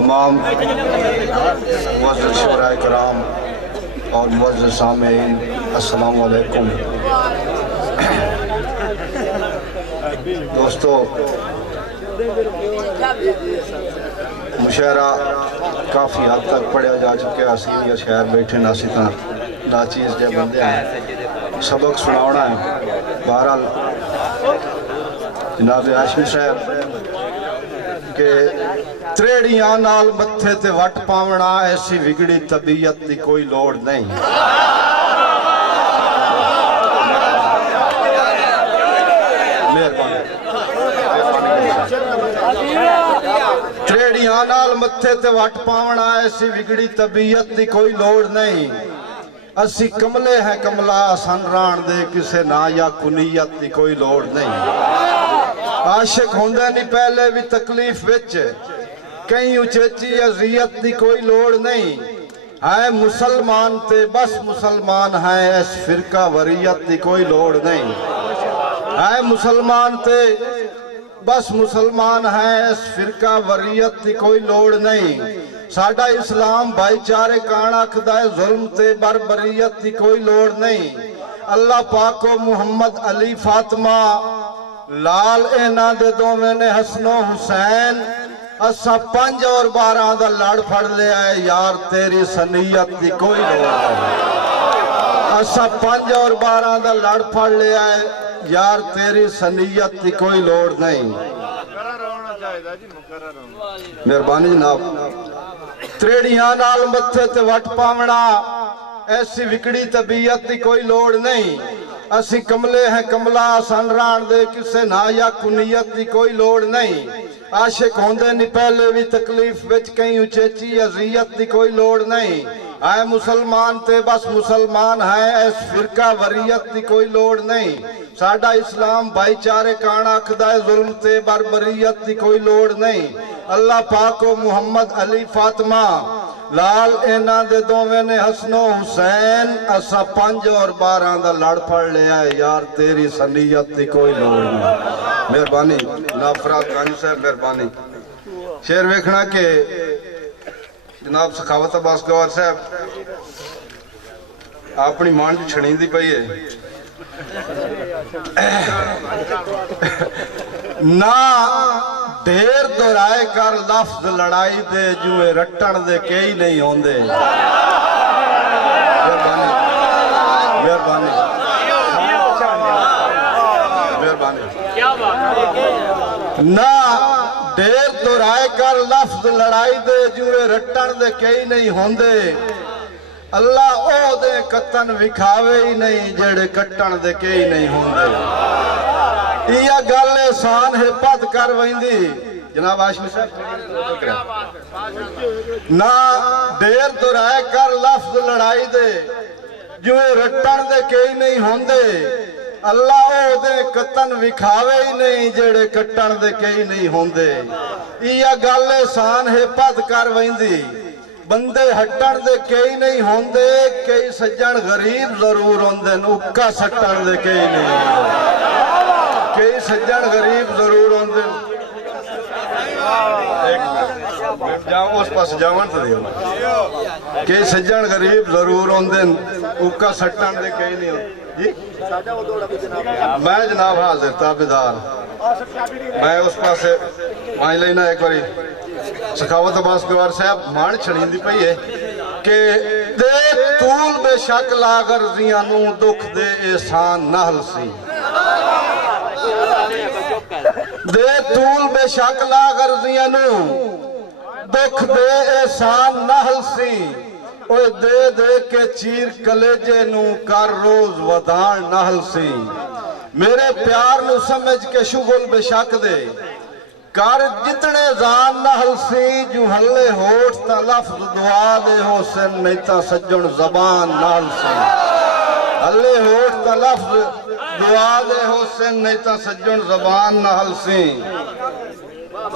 تمام معزز شعراء کرام اور معزز سامعین السلام علیکم۔ دوستو، مشاعرہ کافی حد تک پڑھیا جا چکے اسی یا شہر بیٹھے ناسی تاں نا چیز جے بندے ہیں سبق سناونا ہے۔ بہرحال جناب ہاشمی صاحب کہ تریڑیاں نال متھے تے وٹ پاونا ایسی وگڑی طبیعت دی کوئی لوڑ نہیں۔ تریڑیاں نال متھے تے وٹ پاونا ایسی وگڑی طبیعت دی کوئی لوڑ نہیں۔ اسی کملے ہیں کملا سن ران دے کسے نا یا کنیت دی کوئی لوڑ نہیں۔ عاشق ہوندے نہیں پہلے بھی تکلیف وچ کہیں اچھیچی عذیت دی کوئی لوڑ نہیں۔ ہے مسلمان تے بس مسلمان ہے اس فرقہ وریت دی کوئی لوڑ نہیں۔ ہے مسلمان تے بس مسلمان ہے اس فرقہ وریت دی کوئی لوڑ نہیں۔ ساڈا اسلام بھائی چارے کانا کھدائے ظلم تے بربریت دی کوئی لوڑ نہیں۔ اللہ پاک و محمد علی فاطمہ لال اینا دے دو میں نے حسن و حسین اسا 5 اور 12 دا لڑ پھڑ لے آئے یار تیری سنیت دی کوئی لوڑ نہیں۔ اسا 5 اور 12 دا لڑ پھڑ لے آئے یار تیری سنیت دی کوئی لوڑ نہیں۔ مہربانی جناب، تریڑیاں نال متھے تے وٹ پاونا ایسی وکڑی طبیعت دی کوئی لوڑ نہیں۔ اسی کملے ہیں کملا سن ران دے کسے نا یا کنیت دی کوئی لوڑ نہیں۔ عاشق ہوندے نہیں پہلے بھی تکلیف وچ کہیں اچھیچی عذیت دی کوئی لوڑ نہیں۔ آئے مسلمان تے بس مسلمان ہے اس فرقہ وریت دی کوئی لوڑ نہیں۔ ساڈا اسلام بھائی چارے کانا کھدائے ظلم تے بربریت دی کوئی لوڑ نہیں۔ اللہ پاک و محمد علی فاطمہ لال اینا دے دوویں نے حسن و حسین اسا 5 اور 12 دا لڑ پھڑ لے آئے یار تیری سنیت دی کوئی لوڑ نہیں۔ مہربانی جناب فراد کانی صاحب، مہربانی شعر ویکھنا کہ جناب سخاوت عباس گوار صاحب اپنی مان جو چھڑین دی پئی ہے نا دیر دورائے کر لفظ لڑائی دے جوئے رٹن دے کئی نہیں ہوندے۔ مہربانی مہربانی مہربانی نا دیر دورائے کر لفظ لڑائی دے جوئے رٹن دے کئی نہیں ہوندے۔ اللہ او دے کتن وکھاوے ہی نہیں جڑے کٹن دے کئی نہیں ہوندے۔ یہ گل احسان ہے پد کر ویندی جناب ہاشمی صاحب نا دیر دورائے کر لفظ لڑائی دے جو رٹن دے کئی نہیں ہوندے۔ اللہ او دے کتن وکھاوے ہی نہیں جڑے کٹن دے کئی نہیں ہوندے۔ یہ گل احسان ہے پد کر ویندی بندے ہٹن دے کئی نہیں ہوندے۔ کئی سجن غریب ضرور ہوندے اکا سٹن دے کئی نہیں ہوندے۔ کئی سجن غریب ضرور ہوندے جاؤں اس پاس جاؤں تو دیو کئی سجن غریب ضرور ہوندے اکا سٹن دے کئی نہیں ہوندے۔ جی میں جناب حاضر تابدار میں اس پاس مائیں لینا ایک باری سخاوت عباس گوار صاحب مان چھڑین دی پئی ہے کہ دے طول بے شک لاغر زیانوں دکھ دے احسان نحل سی۔ دے طول بے شک لاغر زیانوں دکھ دے احسان نحل سی۔ اوہ دے دے کے چیر کلیجے نو کر روز ودان نحل سی۔ میرے پیار نو سمجھ کے شغل بے شک دے کار جتنے زان نحل سی۔ جو ہلے ہوٹ تا لفظ دعا دے حسن نہیں تا سجن زبان نحل سی۔ ہلے ہوٹ تا لفظ دعا دے حسن نہیں تا سجن زبان نحل سی۔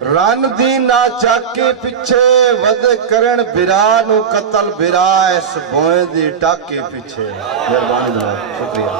ਰਨ ਦੀ ਨਾ ਚਾਕੇ ਪਿੱਛੇ ਵਧ ਕਰਨ ਬਿਰਾ ਨੂੰ ਕਤਲ ਬਿਰਾ ਇਸ ਬੋਏ ਦੀ ਟਾਕੇ ਪਿੱਛੇ। ਮਿਹਰਬਾਨੀ ਜਨਾਬ, ਸ਼ੁਕਰੀਆ।